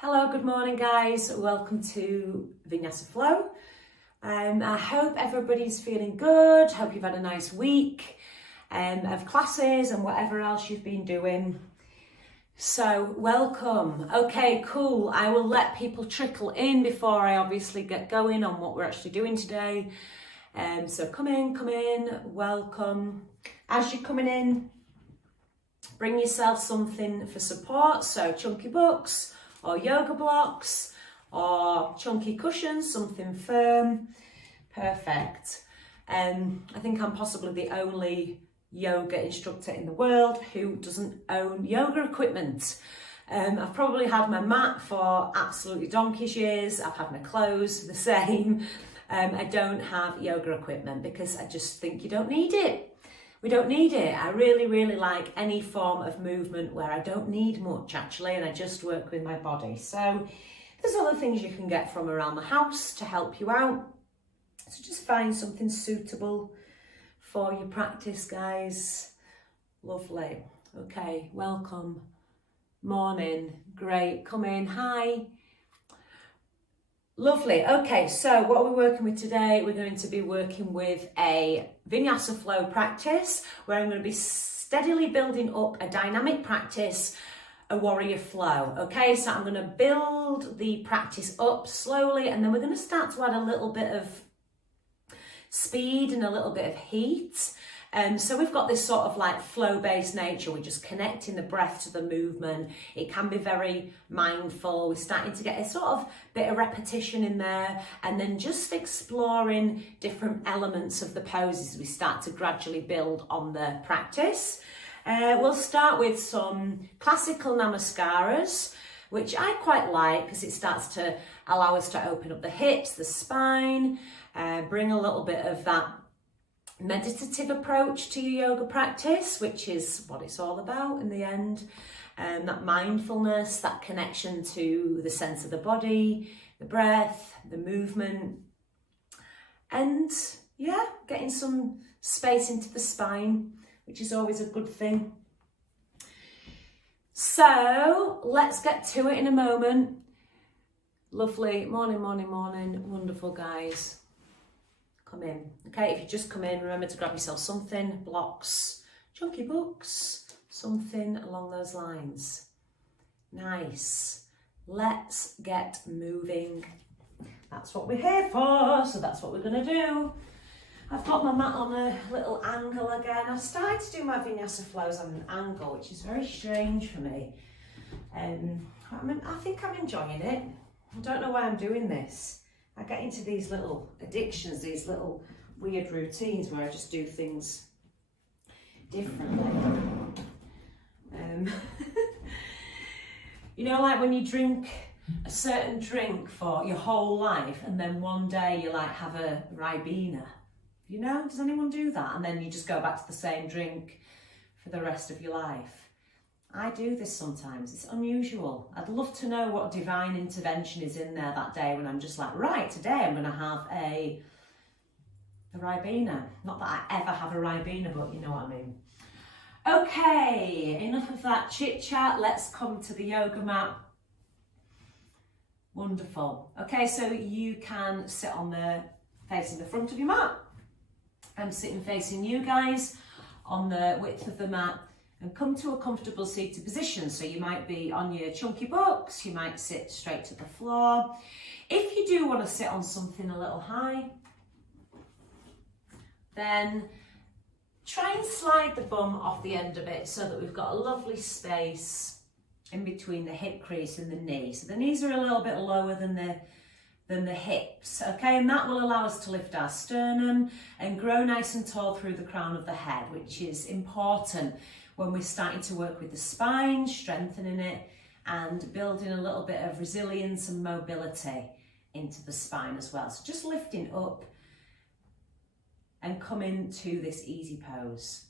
Hello, good morning guys. Welcome to Vinyasa Flow. I hope everybody's feeling good. Hope you've had a nice week of classes and whatever else you've been doing. So welcome. Okay, cool. I will let people trickle in before I obviously get going on what we're actually doing today. So come in, welcome. As you're coming in, bring yourself something for support. So chunky books, or yoga blocks, or chunky cushions, something firm. Perfect. I think I'm possibly the only yoga instructor in the world who doesn't own yoga equipment. I've probably had my mat for absolutely donkey's years. I've had my clothes the same. I don't have yoga equipment because I just think you don't need it. We don't need it. I really like any form of movement where I don't need much actually, and I just work with my body. So there's other things you can get from around the house to help you out. So just find something suitable for your practice, guys. Lovely. Okay, welcome. Morning. Great. Come in. Hi. Lovely. Okay, so what are we working with today? We're going to be working with a Vinyasa flow practice where I'm going to be steadily building up a dynamic practice, a warrior flow. Okay, so I'm going to build the practice up slowly, and then we're going to start to add a little bit of speed and a little bit of heat. So we've got this sort of like flow-based nature. We're just connecting the breath to the movement. It can be very mindful. We're starting to get a sort of bit of repetition in there, and then just exploring different elements of the poses. We start to gradually build on the practice. We'll start with some classical namaskaras, which I quite like because it starts to allow us to open up the hips, the spine, bring a little bit of that meditative approach to your yoga practice, which is what it's all about in the end. That mindfulness, that connection to the sense of the body, the breath, the movement, and yeah, getting some space into the spine, which is always a good thing. So let's get to it in a moment. Lovely. Morning. Wonderful, guys. Come in. Okay, if you just come in, remember to grab yourself something, blocks, chunky books, something along those lines. Nice. Let's get moving. That's what we're here for, so that's what we're going to do. I've got my mat on a little angle again. I've started to do my Vinyasa flows on an angle, which is very strange for me. I think I'm enjoying it. I don't know why I'm doing this. I get into these little addictions, these little weird routines where I just do things differently. You know, like when you drink a certain drink for your whole life and then one day you like have a Ribena. You know, does anyone do that? And then you just go back to the same drink for the rest of your life. I do this sometimes. It's unusual. I'd love to know what divine intervention is in there that day when I'm just like, right, today I'm going to have a Ribena. Not that I ever have a Ribena, but you know what I mean. Okay, enough of that chit chat. Let's come to the yoga mat. Wonderful. Okay, so you can sit on facing the front of your mat. I'm sitting facing you guys on the width of the mat. And come to a comfortable seated position. So you might be on your chunky books, you might sit straight to the floor. If you do want to sit on something a little high, then try and slide the bum off the end of it so that we've got a lovely space in between the hip crease and the knee. So the knees are a little bit lower than the hips, okay? And that will allow us to lift our sternum and grow nice and tall through the crown of the head, which is important when we're starting to work with the spine, strengthening it and building a little bit of resilience and mobility into the spine as well. So just lifting up and coming to this easy pose.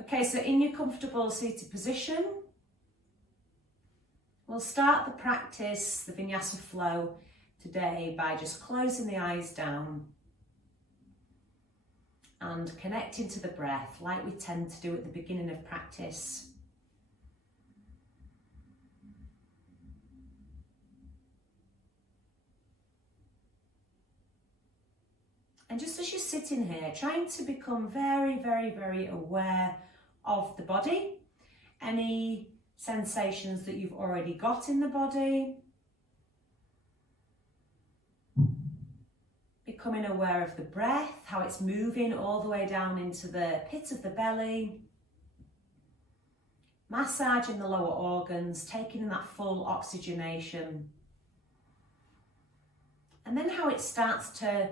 Okay, so in your comfortable seated position, we'll start the practice, the Vinyasa flow today by just closing the eyes down and connecting to the breath like we tend to do at the beginning of practice. And just as you're sitting here, trying to become very, very, very aware of the body, any sensations that you've already got in the body, becoming aware of the breath, how it's moving all the way down into the pit of the belly, massaging the lower organs, taking in that full oxygenation, and then how it starts to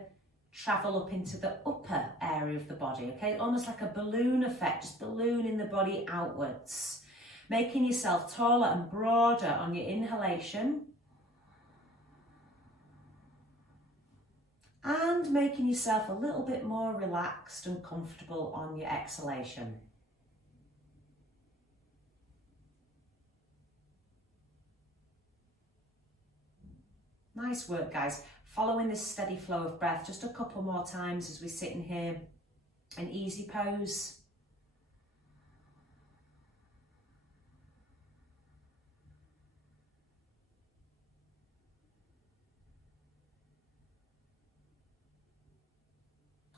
travel up into the upper area of the body, okay? Almost like a balloon effect, just ballooning the body outwards, making yourself taller and broader on your inhalation, and making yourself a little bit more relaxed and comfortable on your exhalation. Nice work, guys. Following this steady flow of breath just a couple more times as we sit in here, an easy pose.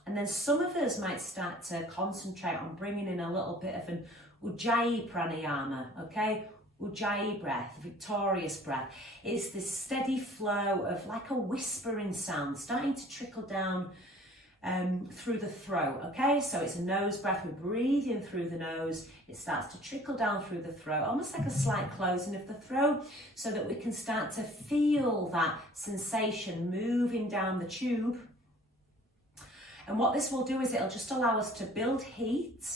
And then some of us might start to concentrate on bringing in a little bit of an Ujjayi pranayama, okay? Ujjayi breath, victorious breath. It's this steady flow of like a whispering sound starting to trickle down through the throat, okay? So it's a nose breath, we're breathing through the nose, it starts to trickle down through the throat, almost like a slight closing of the throat, so that we can start to feel that sensation moving down the tube. And what this will do is it'll just allow us to build heat,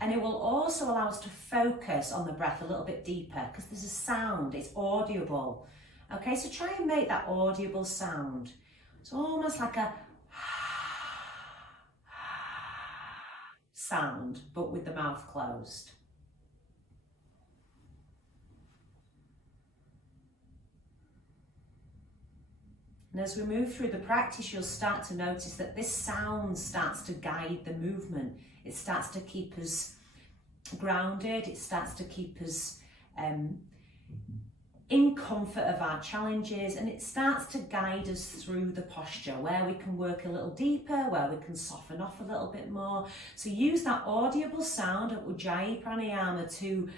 and it will also allow us to focus on the breath a little bit deeper because there's a sound, it's audible. Okay, so try and make that audible sound. It's almost like a sound, but with the mouth closed. And as we move through the practice, you'll start to notice that this sound starts to guide the movement. It starts to keep us grounded. It starts to keep us in comfort of our challenges, and it starts to guide us through the posture where we can work a little deeper, where we can soften off a little bit more. So use that audible sound of Ujjayi pranayama to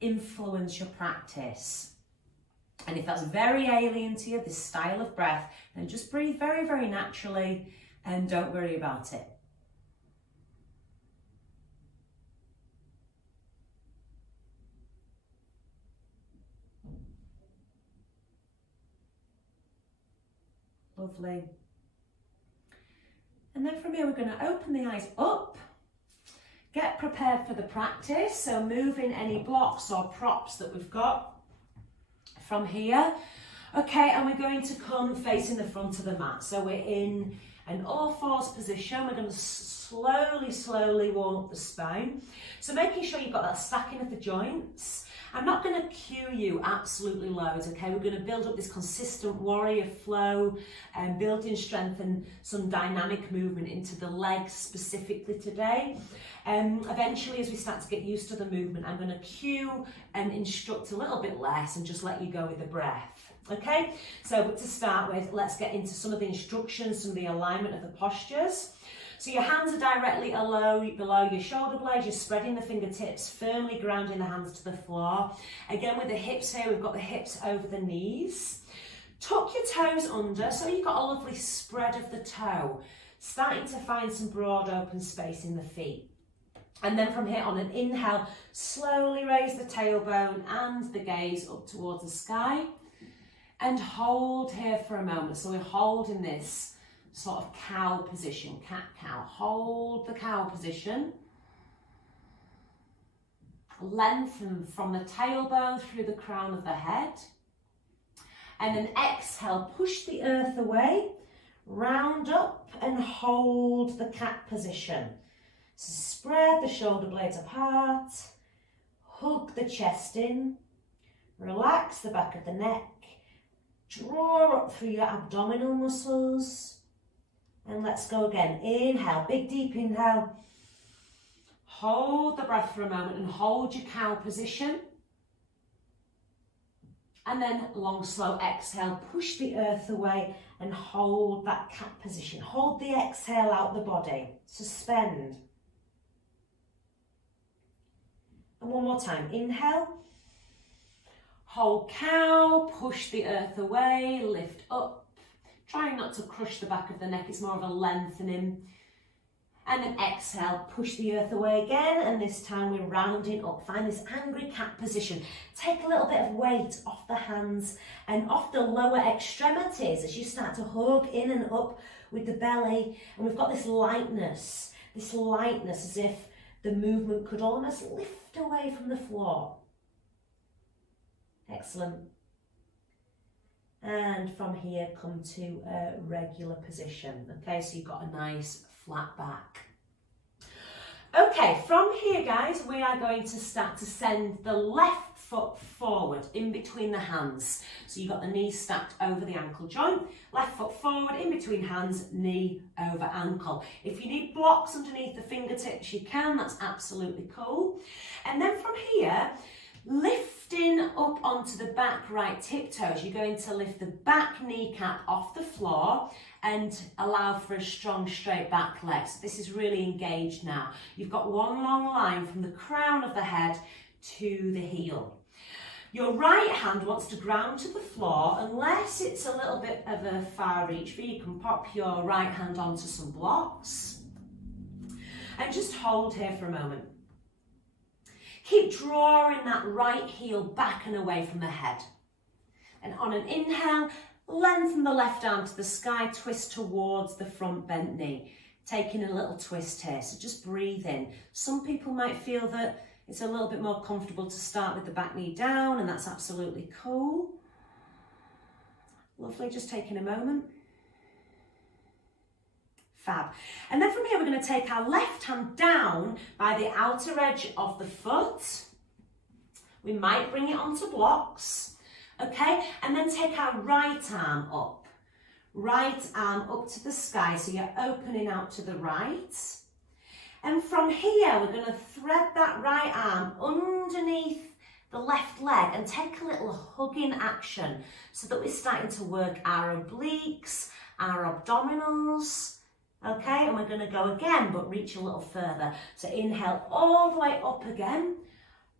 influence your practice. And if that's very alien to you, this style of breath, then just breathe very, very naturally and don't worry about it. Lovely. And then from here, we're going to open the eyes up, get prepared for the practice. So moving any blocks or props that we've got from here. Okay, and we're going to come facing the front of the mat. So we're in an all-fours position. We're going to slowly warm up the spine. So making sure you've got that stacking of the joints. I'm not going to cue you absolutely loads, okay? We're going to build up this consistent warrior flow and building strength and some dynamic movement into the legs specifically today. Eventually, as we start to get used to the movement, I'm going to cue and instruct a little bit less and just let you go with the breath. Okay, so but to start with, let's get into some of the instructions, some of the alignment of the postures. So your hands are directly below your shoulder blades, you're spreading the fingertips, firmly grounding the hands to the floor. Again, with the hips here, we've got the hips over the knees. Tuck your toes under, so you've got a lovely spread of the toe, starting to find some broad open space in the feet. And then from here on an inhale, slowly raise the tailbone and the gaze up towards the sky. And hold here for a moment. So we're holding this sort of cow position, cat-cow. Hold the cow position. Lengthen from the tailbone through the crown of the head. And then exhale, push the earth away, round up and hold the cat position. So spread the shoulder blades apart, hug the chest in, relax the back of the neck, draw up through your abdominal muscles, And let's go again. Inhale, big deep inhale. Hold the breath for a moment and hold your cow position. And then long, slow exhale, push the earth away and hold that cat position. Hold the exhale out the body, suspend. And one more time, inhale. Hold cow, push the earth away, lift up. Trying not to crush the back of the neck, it's more of a lengthening. And then exhale, push the earth away again, and this time we're rounding up. Find this angry cat position. Take a little bit of weight off the hands and off the lower extremities as you start to hug in and up with the belly. And we've got this lightness as if the movement could almost lift away from the floor. Excellent. And from here, come to a regular position. Okay, so you've got a nice flat back. Okay, from here, guys, we are going to start to send the left foot forward in between the hands. So you've got the knees stacked over the ankle joint, left foot forward in between hands, knee over ankle. If you need blocks underneath the fingertips, you can, that's absolutely cool. And then from here, lifting up onto the back right tiptoes, you're going to lift the back kneecap off the floor and allow for a strong straight back leg. So this is really engaged now. You've got one long line from the crown of the head to the heel. Your right hand wants to ground to the floor unless it's a little bit of a far reach for you. You can pop your right hand onto some blocks and just hold here for a moment. Keep drawing that right heel back and away from the head. And on an inhale, lengthen the left arm to the sky, twist towards the front bent knee. Taking a little twist here, so just breathe in. Some people might feel that it's a little bit more comfortable to start with the back knee down, and that's absolutely cool. Lovely, just taking a moment. Fab. And then from here, we're going to take our left hand down by the outer edge of the foot. We might bring it onto blocks, okay? And then take our right arm up. Right arm up to the sky, so you're opening out to the right. And from here, we're going to thread that right arm underneath the left leg and take a little hugging action so that we're starting to work our obliques, our abdominals. Okay, and we're going to go again, but reach a little further. So inhale all the way up again,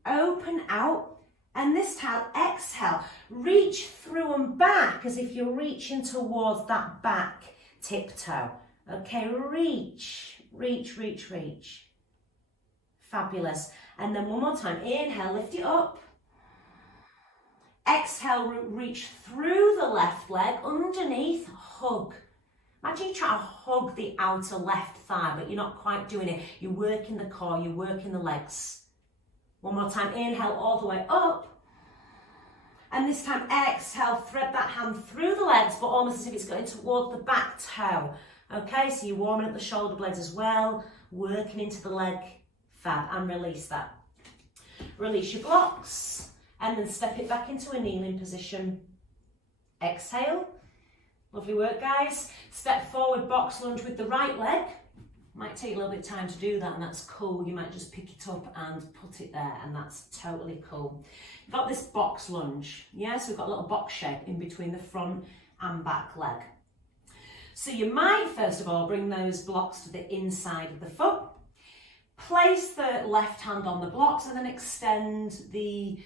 open out, and this time exhale, reach through and back as if you're reaching towards that back tiptoe. Okay, reach, reach, reach, reach. Fabulous. And then one more time, inhale, lift it up. Exhale, reach through the left leg, underneath, hug. Imagine you try to hug the outer left thigh, but you're not quite doing it. You're working the core, you're working the legs. One more time, inhale all the way up. And this time, exhale, thread that hand through the legs, but almost as if it's going towards the back toe. Okay, so you're warming up the shoulder blades as well, working into the leg. Fab, and release that. Release your blocks, and then step it back into a kneeling position. Exhale. Lovely work, guys. Step forward, box lunge with the right leg. Might take a little bit of time to do that, and that's cool. You might just pick it up and put it there, and that's totally cool. You've got this box lunge, yeah? So we've got a little box shape in between the front and back leg. So you might, first of all, bring those blocks to the inside of the foot. Place the left hand on the blocks, and then extend the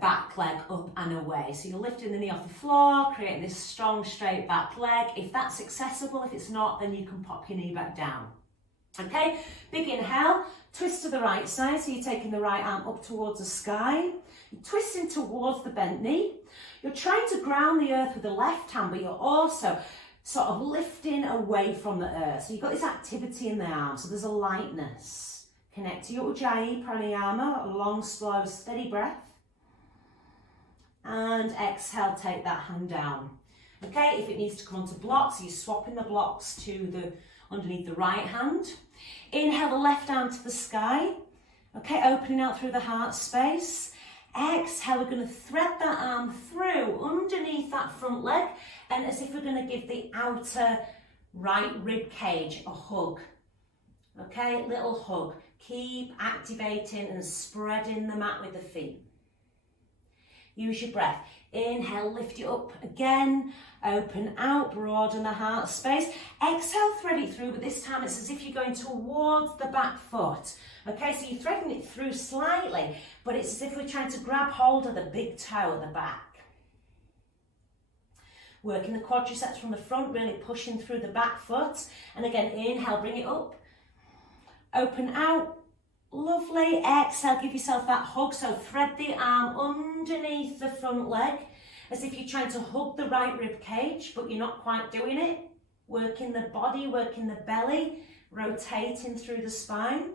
back leg up and away. So you're lifting the knee off the floor, creating this strong straight back leg. If that's accessible, if it's not, then you can pop your knee back down. Okay, big inhale, twist to the right side, so you're taking the right arm up towards the sky. You're twisting towards the bent knee. You're trying to ground the earth with the left hand, but you're also sort of lifting away from the earth. So you've got this activity in the arm, so there's a lightness. Connect to your Ujjayi Pranayama, a long, slow, steady breath. And exhale, take that hand down. Okay, if it needs to come onto blocks, you're swapping the blocks to the underneath the right hand. Inhale the left arm to the sky. Okay, opening out through the heart space. Exhale, we're going to thread that arm through underneath that front leg, and as if we're going to give the outer right rib cage, a hug. Okay, little hug. Keep activating and spreading the mat with the feet. Use your breath. Inhale, lift it up again. Open out, broaden the heart space. Exhale, thread it through, but this time it's as if you're going towards the back foot. Okay, so you're threading it through slightly, but it's as if we're trying to grab hold of the big toe at the back. Working the quadriceps from the front, really pushing through the back foot. And again, inhale, bring it up. Open out. Lovely. Exhale, give yourself that hug. So thread the arm underneath the front leg as if you're trying to hug the right rib cage, but you're not quite doing it. Working the body, working the belly, rotating through the spine.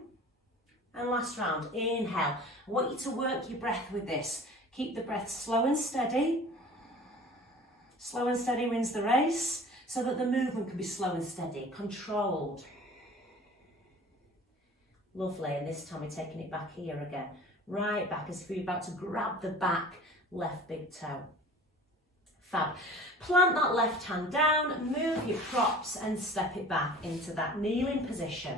And last round, inhale. I want you to work your breath with this. Keep the breath slow and steady. Slow and steady wins the race, so that the movement can be slow and steady, controlled. Lovely, and this time we're taking it back here again. Right back, as if you're about to grab the back left big toe. Fab. Plant that left hand down, move your props and step it back into that kneeling position.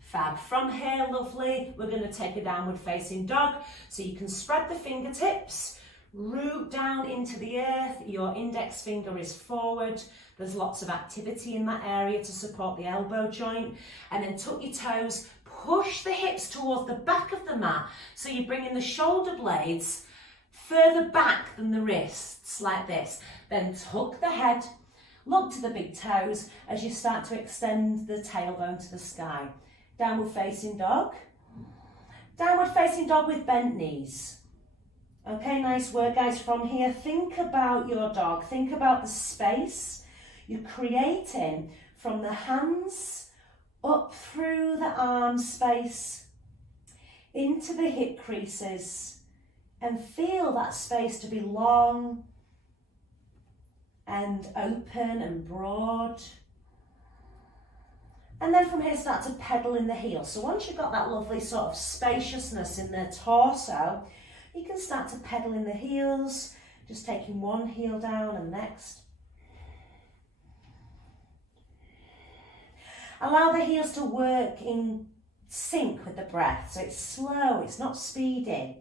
Fab. From here, lovely, we're going to take a downward facing dog. So you can spread the fingertips, root down into the earth, your index finger is forward. There's lots of activity in that area to support the elbow joint. And then tuck your toes, push the hips towards the back of the mat. So you're bringing the shoulder blades further back than the wrists, like this. Then tuck the head, look to the big toes as you start to extend the tailbone to the sky. Downward facing dog. Downward facing dog with bent knees. Okay, nice work, guys. From here, think about your dog. Think about the space you're creating from the hands up through the arm space into the hip creases, and feel that space to be long and open and broad. And then from here, start to pedal in the heels. So once you've got that lovely sort of spaciousness in the torso, you can start to pedal in the heels, just taking one heel down and next. Allow the heels to work in sync with the breath. So it's slow, it's not speedy.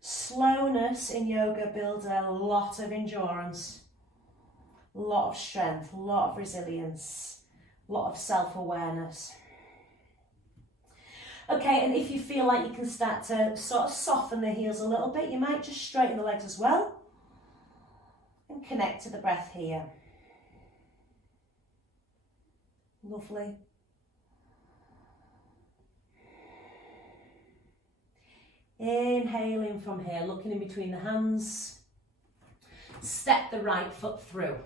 Slowness in yoga builds a lot of endurance, a lot of strength, a lot of resilience, a lot of self-awareness. Okay, and if you feel like you can start to sort of soften the heels a little bit, you might just straighten the legs as well and connect to the breath here. Lovely. Inhaling from here, looking in between the hands. Step the right foot through.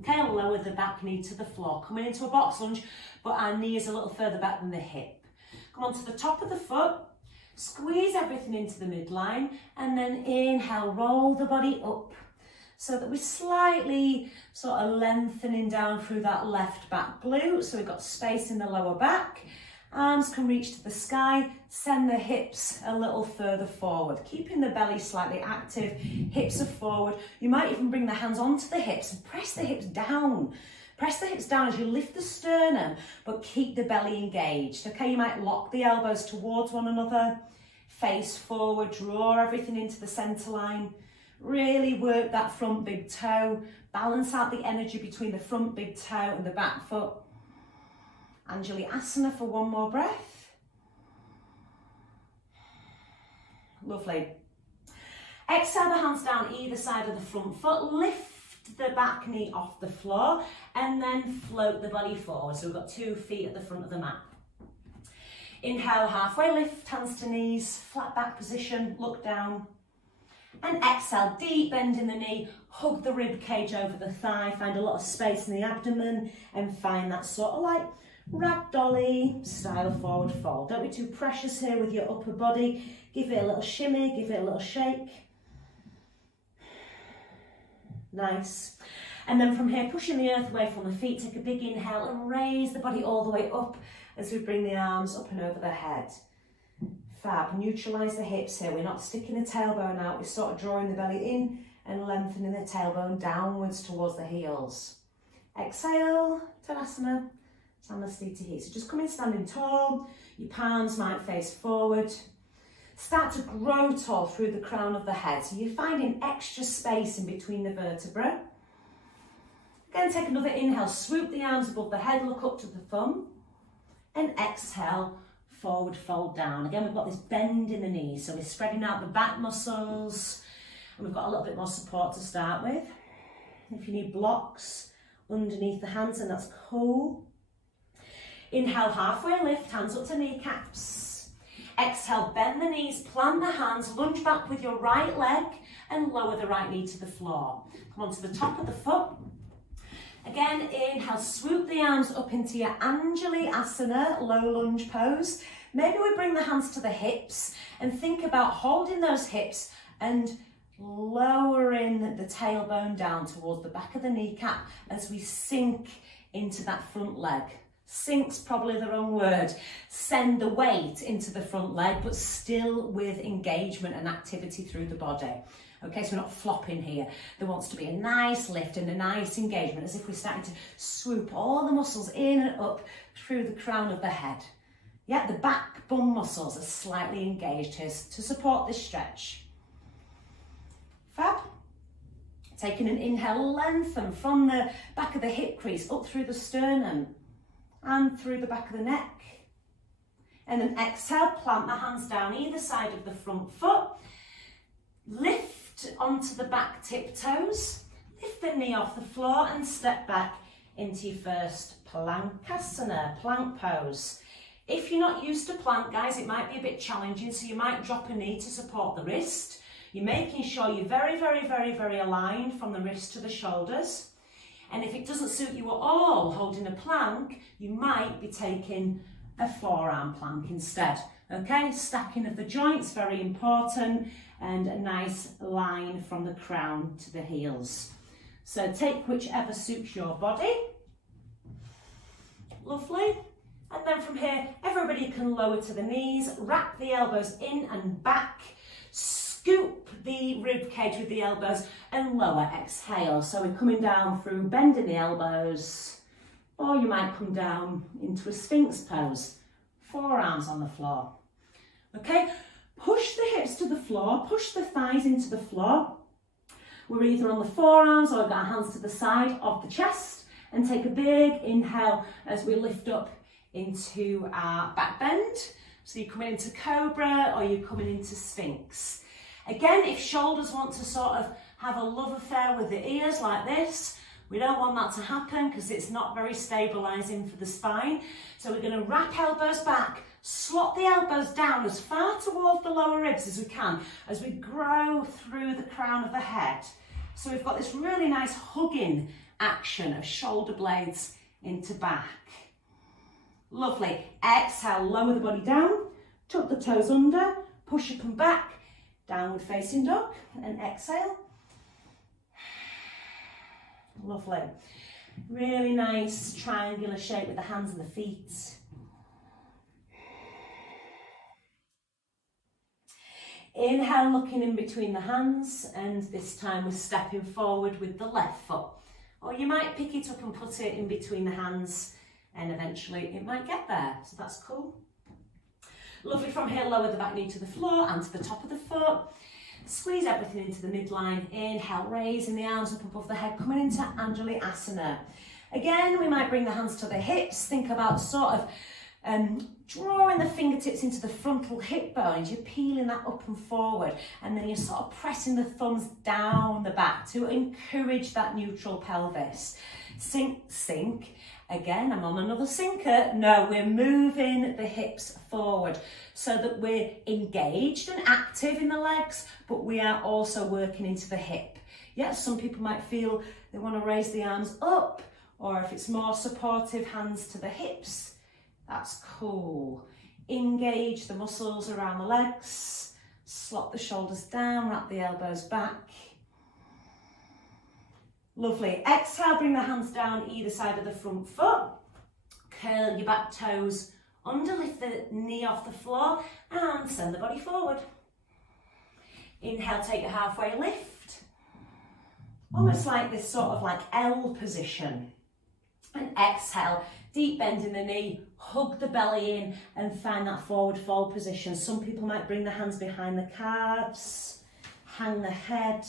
Okay, lower the back knee to the floor. Coming into a box lunge, but our knee is a little further back than the hip. Come onto the top of the foot, squeeze everything into the midline, and then inhale, roll the body up so that we're slightly sort of lengthening down through that left back glute. So we've got space in the lower back. Arms can reach to the sky, send the hips a little further forward, keeping the belly slightly active, hips are forward. You might even bring the hands onto the hips and press the hips down. Press the hips down as you lift the sternum, but keep the belly engaged. Okay, you might lock the elbows towards one another, face forward, draw everything into the center line. Really work that front big toe, balance out the energy between the front big toe and the back foot. Anjali Asana for one more breath. Lovely. Exhale the hands down either side of the front foot, lift the back knee off the floor and then float the body forward. So we've got 2 feet at the front of the mat. Inhale, halfway lift, hands to knees, flat back position, look down. And exhale, deep bend in the knee, hug the rib cage over the thigh, find a lot of space in the abdomen and find that sort of like ragdolly style forward fold. Don't be too precious here with your upper body. Give it a little shimmy, give it a little shake. Nice. And then from here, pushing the earth away from the feet, take a big inhale and raise the body all the way up as we bring the arms up and over the head. Fab. Neutralise the hips here. We're not sticking the tailbone out. We're sort of drawing the belly in and lengthening the tailbone downwards towards the heels. Exhale, Tadasana, Samasthiti here. So just come in standing tall, your palms might face forward. Start to grow tall through the crown of the head. So you're finding extra space in between the vertebrae. Again, take another inhale, swoop the arms above the head, look up to the thumb. And exhale, forward fold down. Again, we've got this bend in the knees, so we're spreading out the back muscles, and we've got a little bit more support to start with. If you need blocks underneath the hands, and that's cool. Inhale, halfway lift, hands up to kneecaps. Exhale, bend the knees, plant the hands, lunge back with your right leg, and lower the right knee to the floor. Come onto the top of the foot. Again, inhale, swoop the arms up into your Anjali Asana, low lunge pose. Maybe we bring the hands to the hips and think about holding those hips and lowering the tailbone down towards the back of the kneecap as we sink into that front leg. Sink's probably the wrong word. Send the weight into the front leg, but still with engagement and activity through the body. Okay, so we're not flopping here. There wants to be a nice lift and a nice engagement, as if we're starting to swoop all the muscles in and up through the crown of the head. Yeah, the back bum muscles are slightly engaged here to support this stretch. Fab. Taking an inhale, lengthen from the back of the hip crease up through the sternum and through the back of the neck. And then exhale, plant the hands down either side of the front foot. Lift onto the back tiptoes, lift the knee off the floor and step back into your first Plankasana, plank pose. If you're not used to plank, guys, it might be a bit challenging, so you might drop a knee to support the wrist. You're making sure you're very, very, very, very aligned from the wrist to the shoulders. And if it doesn't suit you at all holding a plank, you might be taking a forearm plank instead. Okay, stacking of the joints, very important, and a nice line from the crown to the heels. So take whichever suits your body. Lovely. And then from here, everybody can lower to the knees, wrap the elbows in and back, scoop the rib cage with the elbows and lower, exhale. So we're coming down through bending the elbows, or you might come down into a Sphinx pose, forearms on the floor. Okay, push the hips to the floor, push the thighs into the floor. We're either on the forearms or we've got our hands to the side of the chest, and take a big inhale as we lift up into our back bend. So you're coming into Cobra or you're coming into Sphinx. Again, if shoulders want to sort of have a love affair with the ears like this, we don't want that to happen because it's not very stabilising for the spine. So we're going to wrap elbows back, slot the elbows down as far towards the lower ribs as we can as we grow through the crown of the head. So we've got this really nice hugging action of shoulder blades into back. Lovely. Exhale, lower the body down, tuck the toes under, push up and back, downward facing dog, and exhale. Lovely. Really nice triangular shape with the hands and the feet. Inhale, looking in between the hands, and this time we're stepping forward with the left foot. Or you might pick it up and put it in between the hands, and eventually it might get there, so that's cool. Lovely. From here, lower the back knee to the floor and to the top of the foot. Squeeze everything into the midline. Inhale, raising the arms up above the head, coming into Anjali Asana. Again, we might bring the hands to the hips. Think about sort of drawing the fingertips into the frontal hip bones. You're peeling that up and forward, and then you're sort of pressing the thumbs down the back to encourage that neutral pelvis. Sink, sink. Again, I'm on another sinker. No, we're moving the hips forward so that we're engaged and active in the legs, but we are also working into the hip. Yes, some people might feel they want to raise the arms up, or if it's more supportive, hands to the hips. That's cool. Engage the muscles around the legs, slot the shoulders down, wrap the elbows back. Lovely. Exhale, bring the hands down either side of the front foot. Curl your back toes under, lift the knee off the floor and send the body forward. Inhale, take a halfway lift. almost like this sort of like L position. And exhale, deep bend in the knee, hug the belly in and find that forward fold position. Some people might bring the hands behind the calves, hang the head,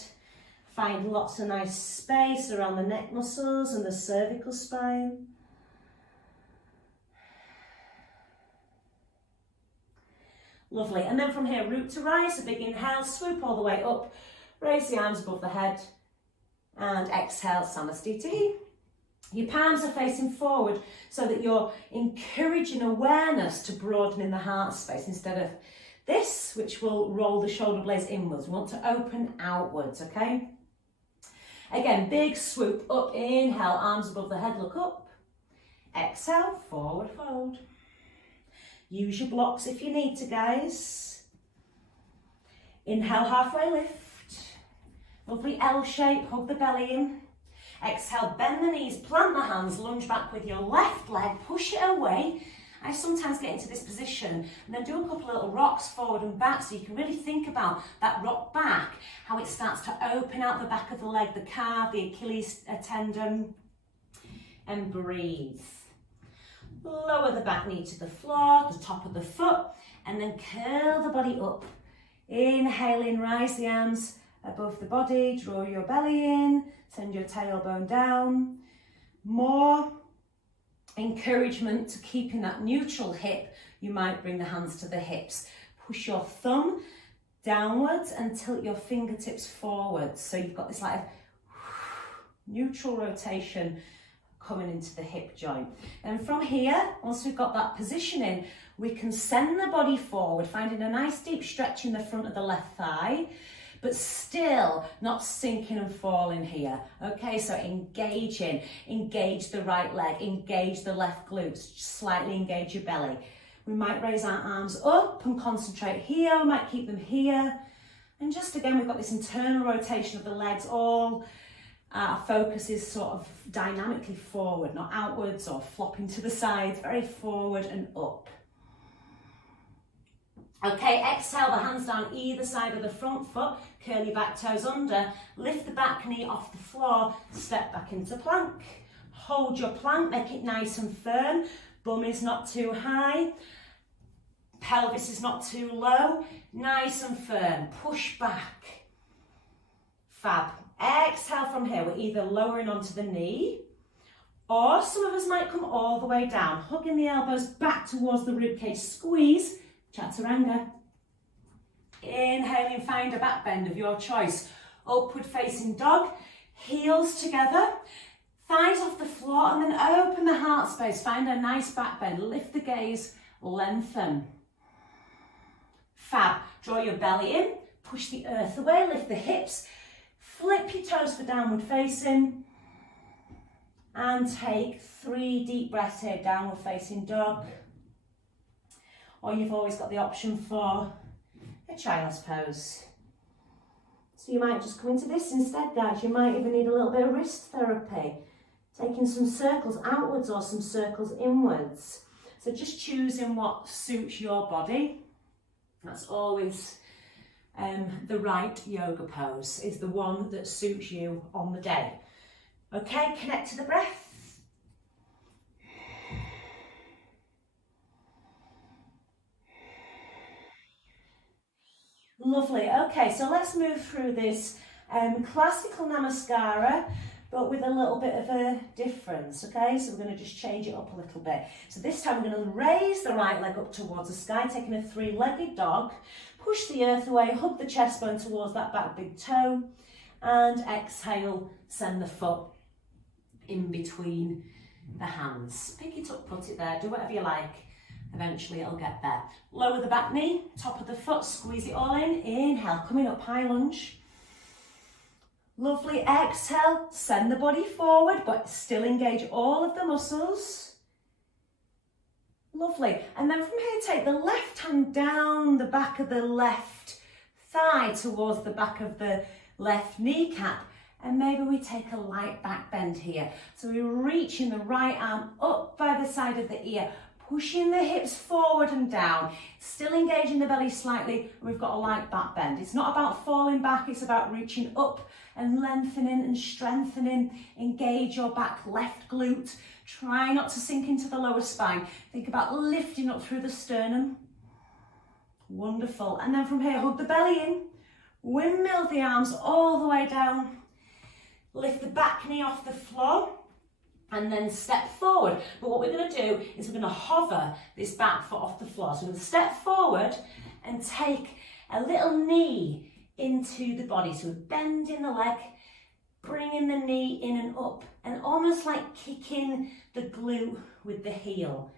find lots of nice space around the neck muscles and the cervical spine. Lovely, and then from here, root to rise, a big inhale, swoop all the way up, raise the arms above the head, and exhale, Samasthiti. Your palms are facing forward so that you're encouraging awareness to broaden in the heart space instead of this, which will roll the shoulder blades inwards. We want to open outwards, okay? Again, big swoop up, inhale, arms above the head, look up. Exhale, forward fold. Use your blocks if you need to, guys. Inhale, halfway lift. Lovely L shape, hug the belly in. Exhale, bend the knees, plant the hands, lunge back with your left leg, push it away. I sometimes get into this position and then do a couple of little rocks forward and back so you can really think about that rock back, how it starts to open out the back of the leg, the calf, the Achilles tendon, and breathe. Lower the back knee to the floor, the top of the foot, and then curl the body up. Inhale in, rise the arms above the body, draw your belly in, send your tailbone down. More encouragement to keeping that neutral hip, you might bring the hands to the hips. Push your thumb downwards and tilt your fingertips forwards. So you've got this like neutral rotation coming into the hip joint. And from here, once we've got that positioning, we can send the body forward, finding a nice deep stretch in the front of the left thigh, but still not sinking and falling here. Okay, so engage the right leg, engage the left glutes, slightly engage your belly. We might raise our arms up and concentrate here, we might keep them here. And just again, we've got this internal rotation of the legs, all our focus is sort of dynamically forward, not outwards or flopping to the sides, very forward and up. Okay, exhale, the hands down either side of the front foot, curl your back toes under, lift the back knee off the floor, step back into plank. Hold your plank, make it nice and firm, bum is not too high, pelvis is not too low, nice and firm, push back. Fab. Exhale from here, we're either lowering onto the knee, or some of us might come all the way down, hugging the elbows back towards the ribcage, squeeze, Chaturanga. Inhaling, find a back bend of your choice. Upward facing dog, heels together, thighs off the floor, and then open the heart space. Find a nice back bend, lift the gaze, lengthen. Fab. Draw your belly in, push the earth away, lift the hips, flip your toes for downward facing, and take 3 deep breaths here, downward facing dog. Or you've always got the option for a child's pose. So you might just come into this instead, guys. You might even need a little bit of wrist therapy, taking some circles outwards or some circles inwards. So just choosing what suits your body. That's always the right yoga pose, is the one that suits you on the day. Okay, connect to the breath. Lovely. Okay, so let's move through this classical namaskara, but with a little bit of a difference. Okay, so we're going to just change it up a little bit. So this time we're going to raise the right leg up towards the sky, taking a 3-legged dog. Push the earth away, hug the chest bone towards that back big toe, and exhale, send the foot in between the hands. Pick it up, put it there, do whatever you like. Eventually it'll get there. Lower the back knee, top of the foot, squeeze it all in. Inhale, coming up, high lunge. Lovely, exhale, send the body forward, but still engage all of the muscles. Lovely, and then from here, take the left hand down the back of the left thigh towards the back of the left kneecap. And maybe we take a light back bend here. So we're reaching the right arm up by the side of the ear, pushing the hips forward and down, still engaging the belly slightly, and we've got a light back bend. It's not about falling back, it's about reaching up and lengthening and strengthening. Engage your back left glute. Try not to sink into the lower spine. Think about lifting up through the sternum. Wonderful. And then from here, hug the belly in. Windmill the arms all the way down. Lift the back knee off the floor. And then step forward. But what we're going to do is we're going to hover this back foot off the floor. So we're going to step forward and take a little knee into the body. So we're bending the leg, bringing the knee in and up, and almost like kicking the glute with the heel.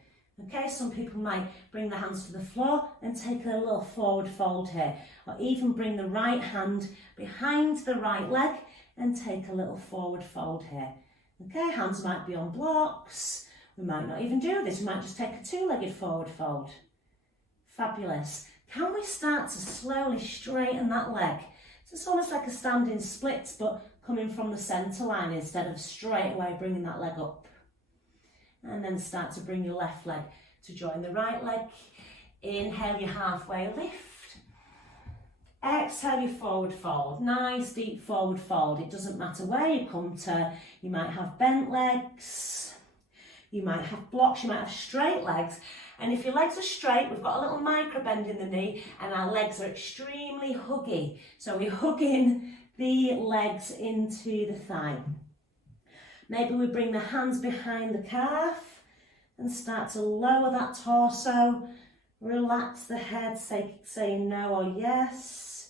Okay, some people might bring their hands to the floor and take a little forward fold here, or even bring the right hand behind the right leg and take a little forward fold here. Okay, hands might be on blocks. We might not even do this. We might just take a two-legged forward fold. Fabulous. Can we start to slowly straighten that leg? So it's almost like a standing splits, but coming from the centre line instead of straight away bringing that leg up. And then start to bring your left leg to join the right leg. Inhale your halfway lift. Exhale your forward fold. Nice deep forward fold. It doesn't matter where you come to. You might have bent legs. You might have blocks. You might have straight legs. And if your legs are straight, we've got a little micro bend in the knee and our legs are extremely huggy. So we're hugging the legs into the thigh. Maybe we bring the hands behind the calf and start to lower that torso. Relax the head, saying no or yes.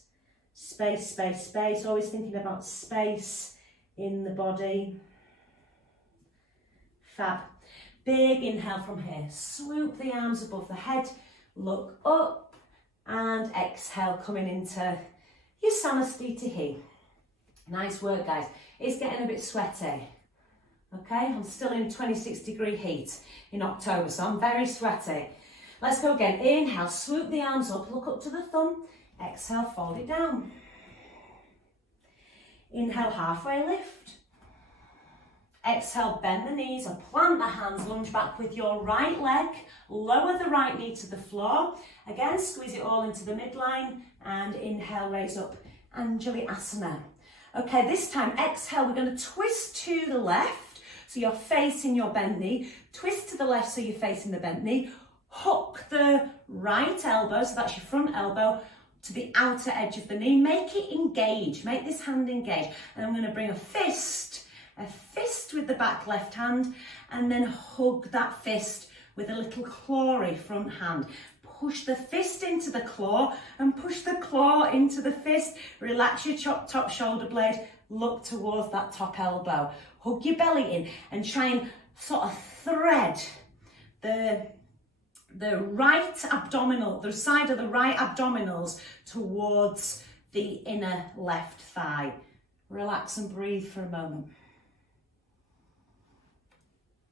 Space, space, space. Always thinking about space in the body. Fab. Big inhale from here. Swoop the arms above the head. Look up and exhale, coming into your Samasthiti. Nice work, guys. It's getting a bit sweaty. Okay, I'm still in 26-degree heat in October, so I'm very sweaty. Let's go again. Inhale, swoop the arms up, look up to the thumb. Exhale, fold it down. Inhale, halfway lift. Exhale, bend the knees and plant the hands, lunge back with your right leg. Lower the right knee to the floor. Again, squeeze it all into the midline and inhale, raise up, Anjali Asana. Okay, this time, exhale, we're going to twist to the left. So you're facing your bent knee. Twist to the left so you're facing the bent knee. Hook the right elbow, so that's your front elbow, to the outer edge of the knee. Make it engage, make this hand engage. And I'm going to bring a fist with the back left hand, and then hug that fist with a little clawy front hand. Push the fist into the claw and push the claw into the fist. Relax your top shoulder blade, look towards that top elbow. Hug your belly in and try and sort of thread the right abdominal, the side of the right abdominals towards the inner left thigh. Relax and breathe for a moment.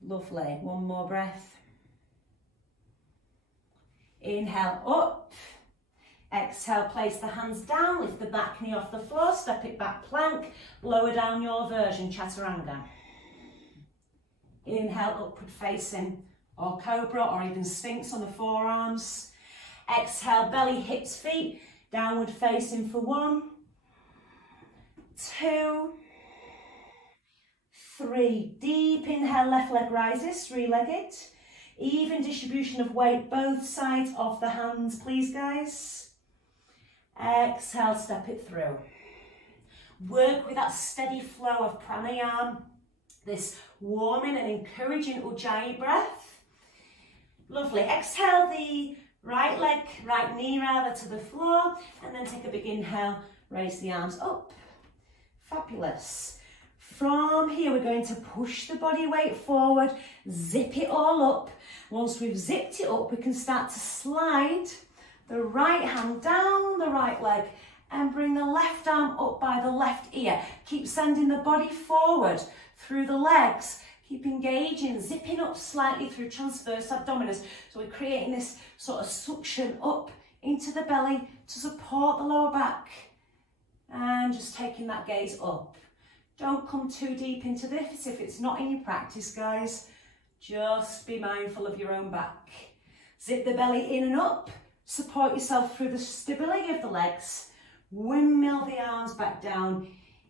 Lovely. One more breath. Inhale up. Exhale, place the hands down, lift the back knee off the floor, step it back plank, lower down your version, chaturanga. Inhale, upward facing, or cobra, or even sphinx on the forearms. Exhale, belly, hips, feet, downward facing for 1, 2, 3. Deep inhale, left leg rises, 3-legged. Even distribution of weight, both sides of the hands, please, guys. Exhale, step it through. Work with that steady flow of pranayama, this warming and encouraging ujjayi breath. Lovely. Exhale the right leg, right knee rather, to the floor, and then take a big inhale, raise the arms up. Fabulous. From here, we're going to push the body weight forward, zip it all up. Once we've zipped it up, we can start to slide the right hand down the right leg and bring the left arm up by the left ear. Keep sending the body forward through the legs. Keep engaging, zipping up slightly through transverse abdominis. So we're creating this sort of suction up into the belly to support the lower back. And just taking that gaze up. Don't come too deep into this if it's not in your practice, guys. Just be mindful of your own back. Zip the belly in and up. Support yourself through the stability of the legs. Windmill the arms back down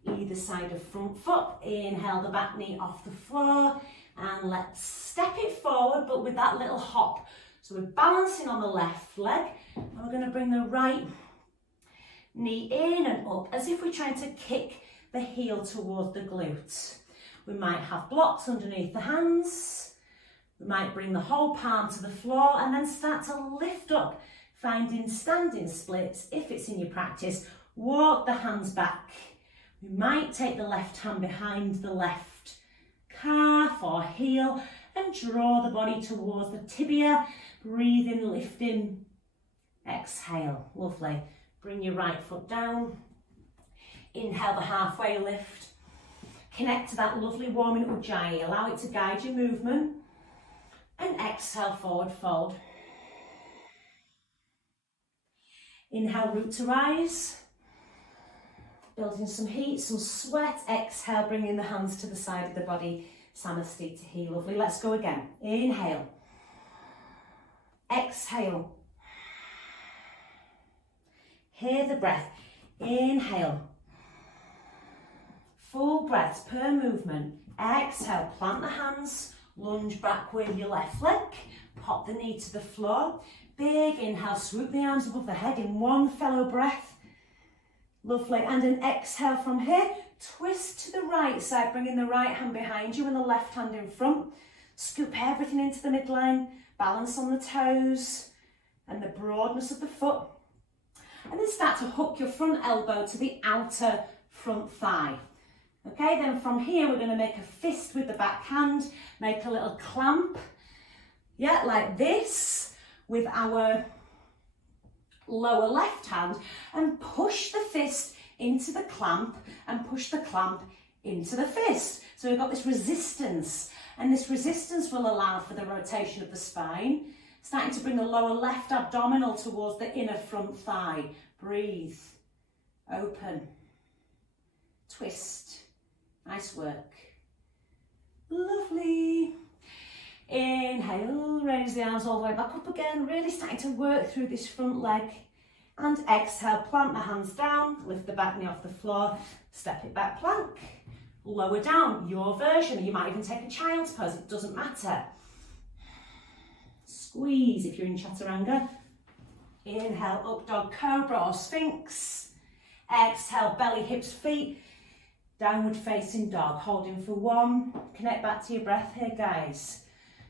either side of front foot. Inhale the back knee off the floor. And let's step it forward, but with that little hop. So we're balancing on the left leg. And we're going to bring the right knee in and up as if we're trying to kick the heel towards the glute. We might have blocks underneath the hands. We might bring the whole palm to the floor and then start to lift up, finding standing splits. If it's in your practice, walk the hands back. We might take the left hand behind the left calf or heel and draw the body towards the tibia. Breathing, lifting. Exhale. Lovely. Bring your right foot down. Inhale the halfway lift. Connect to that lovely warming ujjayi. Allow it to guide your movement. And exhale, forward fold. Inhale, root to rise. Building some heat, some sweat. Exhale, bringing the hands to the side of the body. Samasthiti. Lovely. Let's go again. Inhale. Exhale. Hear the breath. Inhale. Full breaths per movement. Exhale, plant the hands, lunge back with your left leg, pop the knee to the floor. Big inhale, swoop the arms above the head in one fellow breath. Lovely, and an exhale from here. Twist to the right side, bringing the right hand behind you and the left hand in front. Scoop everything into the midline, balance on the toes and the broadness of the foot. And then start to hook your front elbow to the outer front thigh. Okay, then from here we're going to make a fist with the back hand, make a little clamp, yeah, like this, with our lower left hand, and push the fist into the clamp and push the clamp into the fist. So we've got this resistance, and this resistance will allow for the rotation of the spine, starting to bring the lower left abdominal towards the inner front thigh. Breathe, open, twist. Nice work. Lovely. Inhale, raise the arms all the way back up again, really starting to work through this front leg. And exhale, plant the hands down, lift the back knee off the floor, step it back, plank. Lower down, your version. You might even take a child's pose, it doesn't matter. Squeeze if you're in chaturanga. Inhale, up dog, cobra or sphinx. Exhale, belly, hips, feet. Downward facing dog, holding for one. Connect back to your breath here, guys.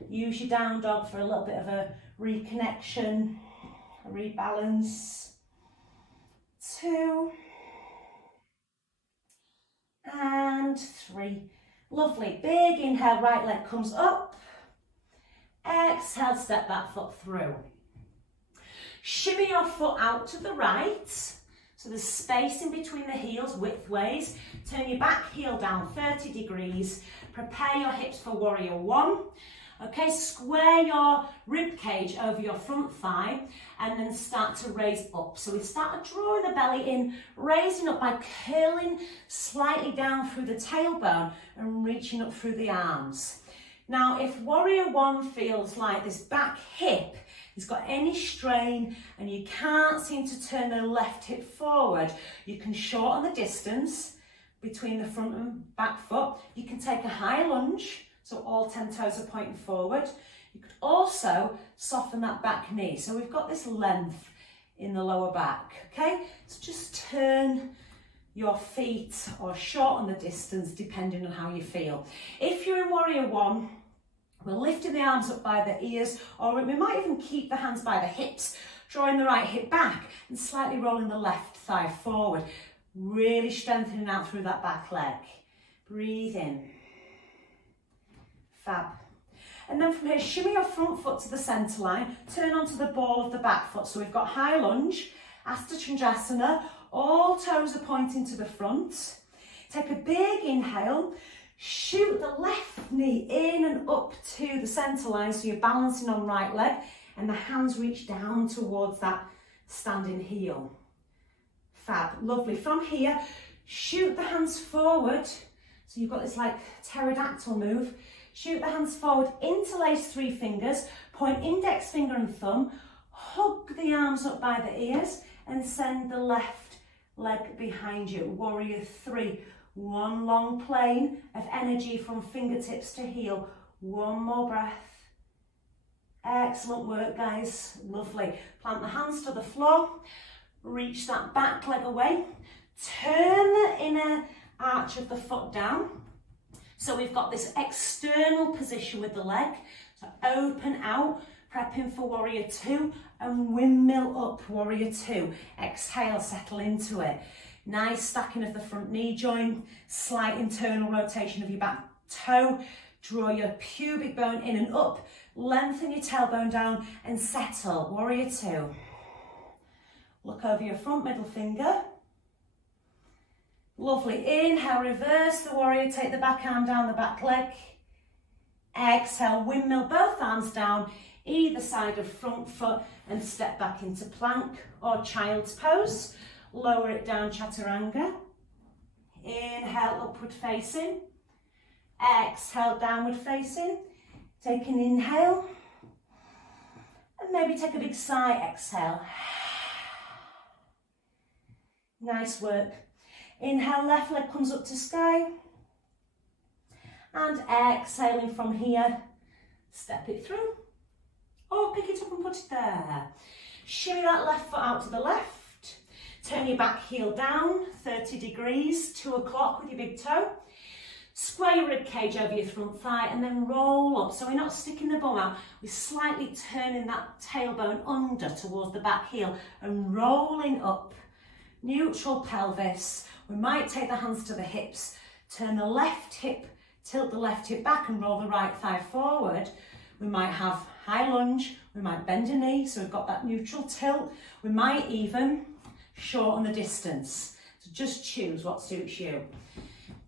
Use your down dog for a little bit of a reconnection, a rebalance. 2 and 3. Lovely. Big inhale, right leg comes up. Exhale, step that foot through. Shimmy your foot out to the right. So there's space in between the heels, widthways. Turn your back heel down 30 degrees. Prepare your hips for warrior one. Okay, square your rib cage over your front thigh and then start to raise up. So we start drawing the belly in, raising up by curling slightly down through the tailbone and reaching up through the arms. Now, if warrior one feels like this back hip has got any strain and you can't seem to turn the left hip forward, you can shorten the distance between the front and back foot. You can take a high lunge, so all 10 toes are pointing forward. You could also soften that back knee. So we've got this length in the lower back, okay? So just turn your feet or shorten the distance depending on how you feel. If you're in warrior one, we're lifting the arms up by the ears, or we might even keep the hands by the hips, drawing the right hip back and slightly rolling the left thigh forward, really strengthening out through that back leg. Breathe in. Fab. And then from here, shimmy your front foot to the centre line, turn onto the ball of the back foot. So we've got high lunge, Asta Chandrasana, all toes are pointing to the front. Take a big inhale, shoot the left knee in and up to the centre line, so you're balancing on right leg, and the hands reach down towards that standing heel. Fab, lovely. From here, shoot the hands forward, so you've got this like pterodactyl move. Shoot the hands forward, interlace 3 fingers, point index finger and thumb, hug the arms up by the ears and send the left leg behind you. Warrior 3. One long plane of energy from fingertips to heel. One more breath. Excellent work, guys. Lovely. Plant the hands to the floor. Reach that back leg away. Turn the inner arch of the foot down. So we've got this external position with the leg. So open out, prepping for warrior 2 and windmill up, warrior 2. Exhale, settle into it. Nice stacking of the front knee joint, slight internal rotation of your back toe. Draw your pubic bone in and up, lengthen your tailbone down and settle, warrior 2. Look over your front middle finger. Lovely. Inhale, reverse the warrior, take the back arm down the back leg. Exhale, windmill both arms down either side of front foot and step back into plank or child's pose. Lower it down, chaturanga. Inhale, upward facing. Exhale, downward facing. Take an inhale. And maybe take a big sigh, exhale. Nice work. Inhale, left leg comes up to sky. And exhaling from here, step it through. Or pick it up and put it there. Shimmy that left foot out to the left. Turn your back heel down, 30 degrees, 2 o'clock with your big toe. Square your rib cage over your front thigh and then roll up. So we're not sticking the bum out, we're slightly turning that tailbone under towards the back heel and rolling up. Neutral pelvis. We might take the hands to the hips, turn the left hip, tilt the left hip back and roll the right thigh forward. We might have high lunge, we might bend a knee, so we've got that neutral tilt. We might even shorten the distance. So just choose what suits you.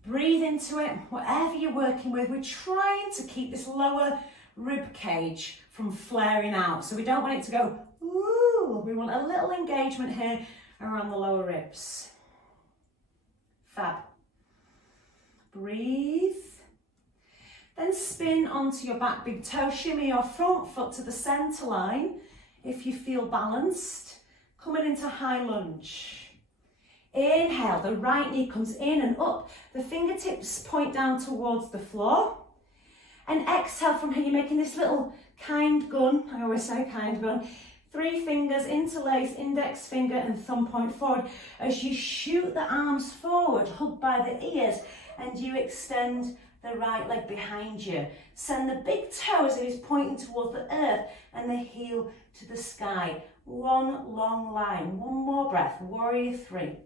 Breathe into it, whatever you're working with. We're trying to keep this lower rib cage from flaring out. So we don't want it to go, ooh, we want a little engagement here around the lower ribs. Fab. Breathe. Then spin onto your back big toe. Shimmy your front foot to the centre line if you feel balanced. Coming into high lunge. Inhale, the right knee comes in and up. The fingertips point down towards the floor. And exhale from here, you're making this little kind gun. I always say kind gun. 3 fingers interlace, index finger and thumb point forward as you shoot the arms forward, hugged by the ears, and you extend the right leg behind you. Send the big toe as it is pointing towards the earth and the heel to the sky. One long line, one more breath, warrior 3.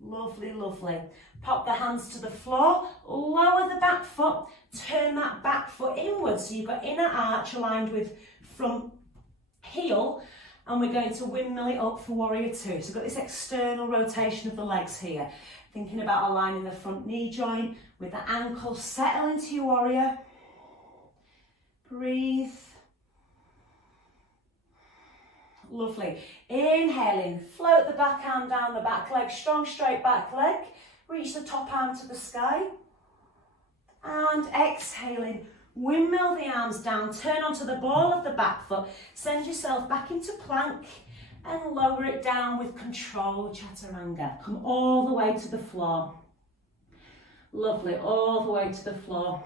Lovely, lovely. Pop the hands to the floor, lower the back foot, turn that back foot inwards so you've got inner arch aligned with front heel, and we're going to windmill it up for warrior 2. So we've got this external rotation of the legs here. Thinking about aligning the front knee joint with the ankle. Settle into your warrior. Breathe. Lovely. Inhaling, float the back arm down the back leg, strong straight back leg. Reach the top arm to the sky. And exhaling, windmill the arms down, turn onto the ball of the back foot, send yourself back into plank and lower it down with control, chaturanga. Come all the way to the floor. Lovely, all the way to the floor.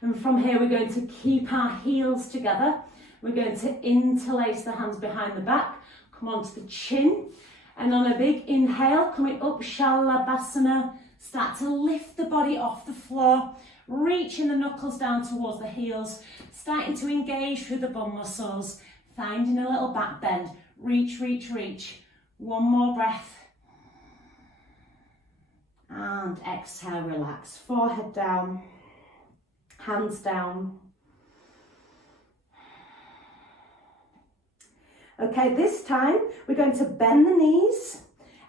And from here we're going to keep our heels together. We're going to interlace the hands behind the back, come onto the chin, and on a big inhale, coming up, Shalabhasana, start to lift the body off the floor, reaching the knuckles down towards the heels, starting to engage through the bum muscles, finding a little back bend, reach, reach, reach. One more breath. And exhale, relax. Forehead down, hands down. Okay, this time we're going to bend the knees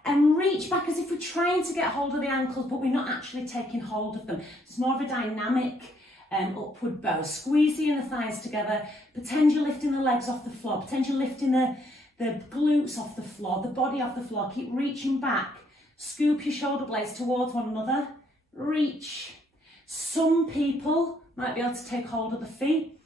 and reach back as if we're trying to get hold of the ankles, but we're not actually taking hold of them. It's more of a dynamic upward bow. Squeeze the inner thighs together, pretend you're lifting the legs off the floor, pretend you're lifting the glutes off the floor, the body off the floor. Keep reaching back. Scoop your shoulder blades towards one another. Reach. Some people might be able to take hold of the feet,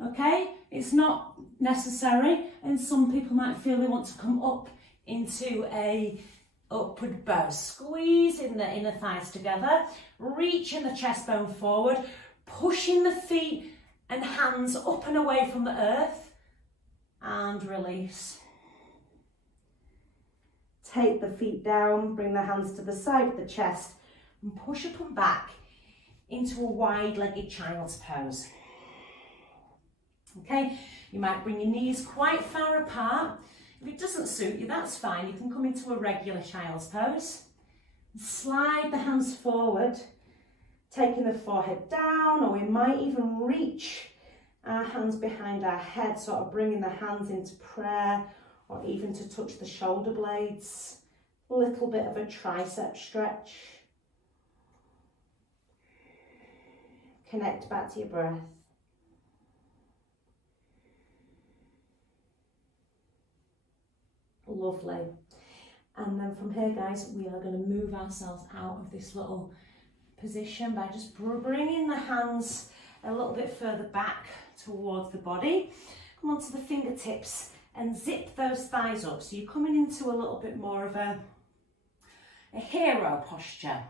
okay? It's not necessary, and some people might feel they want to come up into a upward bow. Squeezing the inner thighs together, reaching the chest bone forward, pushing the feet and hands up and away from the earth, and release. Take the feet down, bring the hands to the side of the chest, and push up and back into a wide-legged child's pose. Okay, you might bring your knees quite far apart. If it doesn't suit you, that's fine. You can come into a regular child's pose. Slide the hands forward, taking the forehead down, or we might even reach our hands behind our head, sort of bringing the hands into prayer, or even to touch the shoulder blades. A little bit of a tricep stretch. Connect back to your breath. Lovely. And then from here, guys, we are going to move ourselves out of this little position by just bringing the hands a little bit further back towards the body. Come onto the fingertips and zip those thighs up. So you're coming into a little bit more of a hero posture.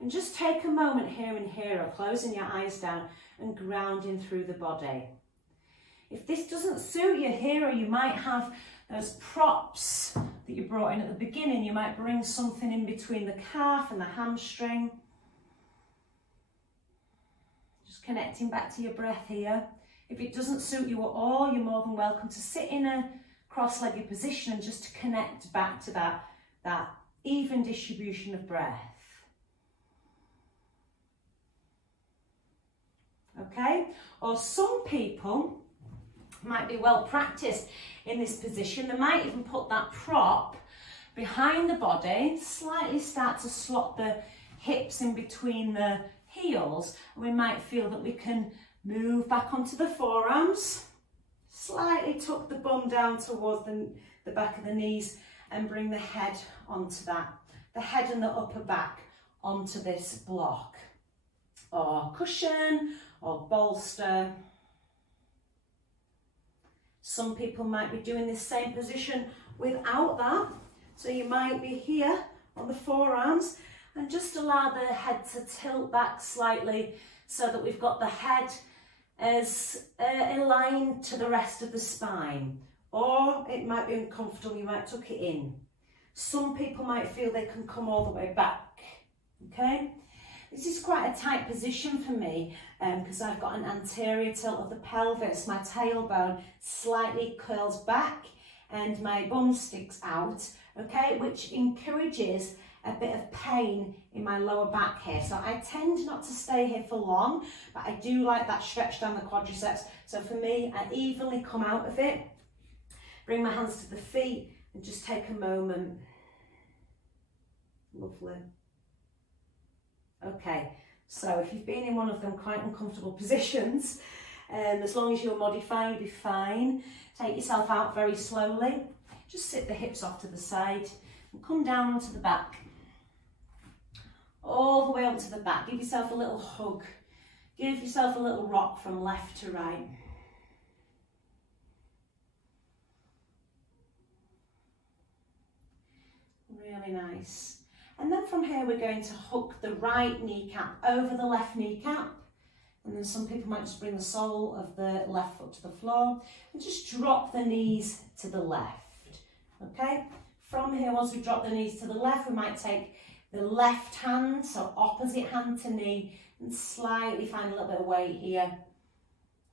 And just take a moment here in hero, closing your eyes down and grounding through the body. If this doesn't suit your hero, you might have those props that you brought in at the beginning. You might bring something in between the calf and the hamstring. Just connecting back to your breath here. If it doesn't suit you at all, you're more than welcome to sit in a cross-legged position and just to connect back to that even distribution of breath. Okay, or some people might be well practiced in this position. They might even put that prop behind the body, slightly start to slot the hips in between the heels, and we might feel that we can move back onto the forearms, slightly tuck the bum down towards the back of the knees and bring the head onto that, the head and the upper back onto this block or cushion or bolster. Some people might be doing this same position without that. So you might be here on the forearms and just allow the head to tilt back slightly so that we've got the head as aligned to the rest of the spine. Or it might be uncomfortable, you might tuck it in. Some people might feel they can come all the way back, okay? This is quite a tight position for me because I've got an anterior tilt of the pelvis. My tailbone slightly curls back and my bum sticks out, okay, which encourages a bit of pain in my lower back here. So I tend not to stay here for long, but I do like that stretch down the quadriceps. So for me, I evenly come out of it, bring my hands to the feet and just take a moment. Lovely. Okay, so if you've been in one of them quite uncomfortable positions, as long as you're modifying, you'll be fine. Take yourself out very slowly. Just sit the hips off to the side and come down onto the back. All the way up to the back. Give yourself a little hug. Give yourself a little rock from left to right. Really nice. And then from here, we're going to hook the right kneecap over the left kneecap. And then some people might just bring the sole of the left foot to the floor and just drop the knees to the left. Okay? From here, once we drop the knees to the left, we might take the left hand, so opposite hand to knee, and slightly find a little bit of weight here.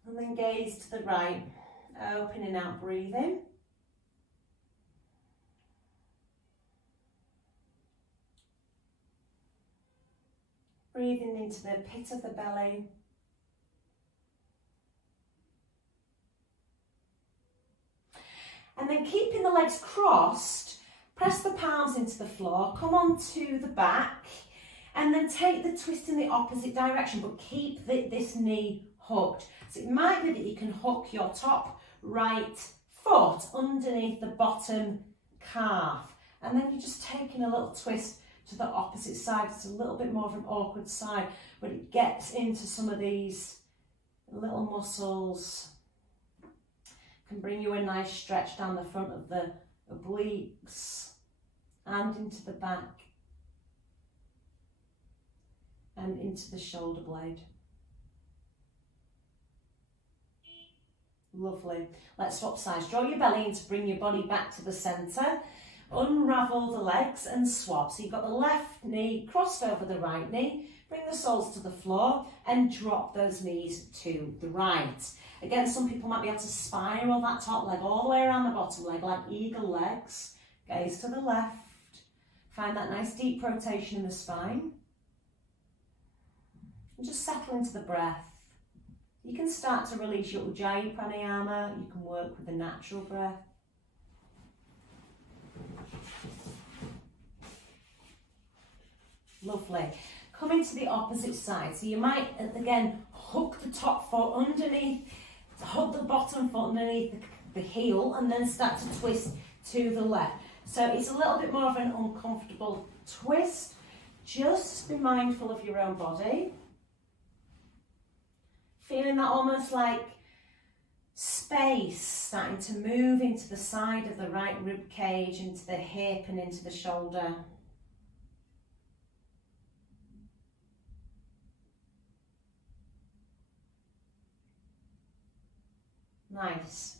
And then gaze to the right, opening out, breathing. Breathing into the pit of the belly. And then keeping the legs crossed, press the palms into the floor, come onto the back, and then take the twist in the opposite direction, but keep this knee hooked. So it might be that you can hook your top right foot underneath the bottom calf, and then you're just taking a little twist to the opposite side. It's a little bit more of an awkward side, but it gets into some of these little muscles. Can bring you a nice stretch down the front of the obliques and into the back and into the shoulder blade. Lovely. Let's swap sides. Draw your belly in to bring your body back to the centre. Unravel the legs and swap. So you've got the left knee crossed over the right knee. Bring the soles to the floor and drop those knees to the right. Again, some people might be able to spiral that top leg all the way around the bottom leg like eagle legs. Gaze to the left. Find that nice deep rotation in the spine. And just settle into the breath. You can start to release your Ujjayi pranayama. You can work with the natural breath. Lovely. Coming to the opposite side. So you might, again, hook the top foot underneath, hold the bottom foot underneath the heel, and then start to twist to the left. So it's a little bit more of an uncomfortable twist. Just be mindful of your own body. Feeling that almost like space starting to move into the side of the right rib cage, into the hip and into the shoulder. Nice.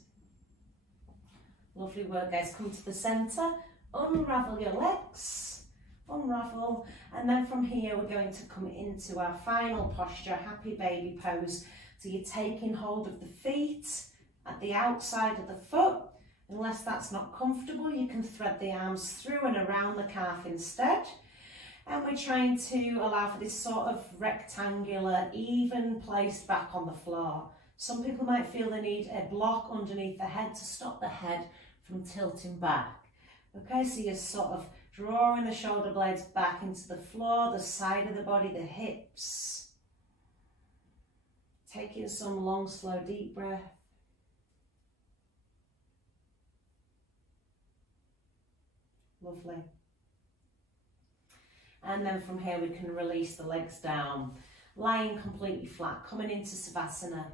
Lovely work, guys. Come to the centre, unravel your legs, unravel, and then from here we're going to come into our final posture, happy baby pose. So you're taking hold of the feet at the outside of the foot. Unless that's not comfortable, you can thread the arms through and around the calf instead. And we're trying to allow for this sort of rectangular, even placed back on the floor. Some people might feel they need a block underneath the head to stop the head from tilting back. Okay, so you're sort of drawing the shoulder blades back into the floor, the side of the body, the hips. Taking some long, slow, deep breath. Lovely. And then from here we can release the legs down, lying completely flat, coming into Savasana.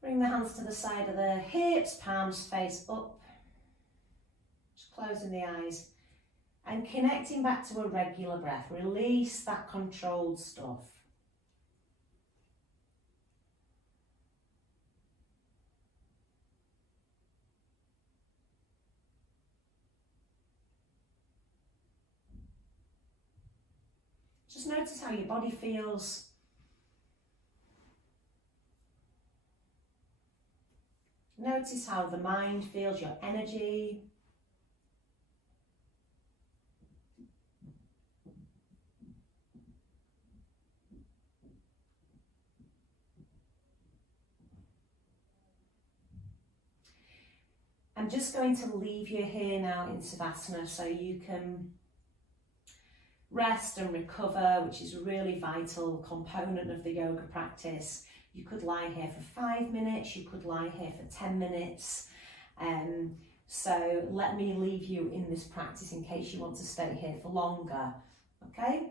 Bring the hands to the side of the hips, palms face up. Just closing the eyes and connecting back to a regular breath. Release that controlled stuff. Just notice how your body feels. Notice how the mind feels, your energy. I'm just going to leave you here now in Savasana so you can rest and recover, which is a really vital component of the yoga practice. You could lie here for 5 minutes, you could lie here for 10 minutes. So let me leave you in this practice in case you want to stay here for longer, okay?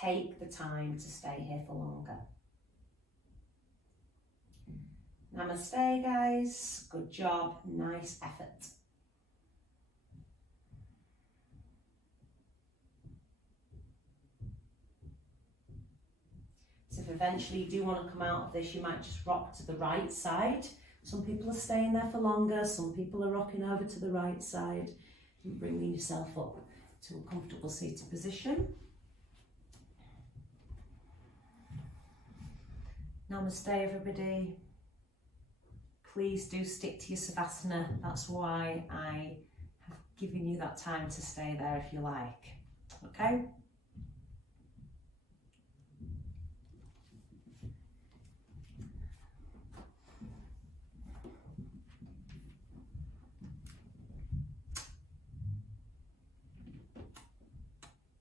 Take the time to stay here for longer. Namaste, guys. Good job, nice effort. So if eventually you do want to come out of this, you might just rock to the right side. Some people are staying there for longer, some people are rocking over to the right side and bringing yourself up to a comfortable seated position. Namaste, everybody. Please do stick to your Savasana. That's why I have given you that time to stay there if you like. Okay?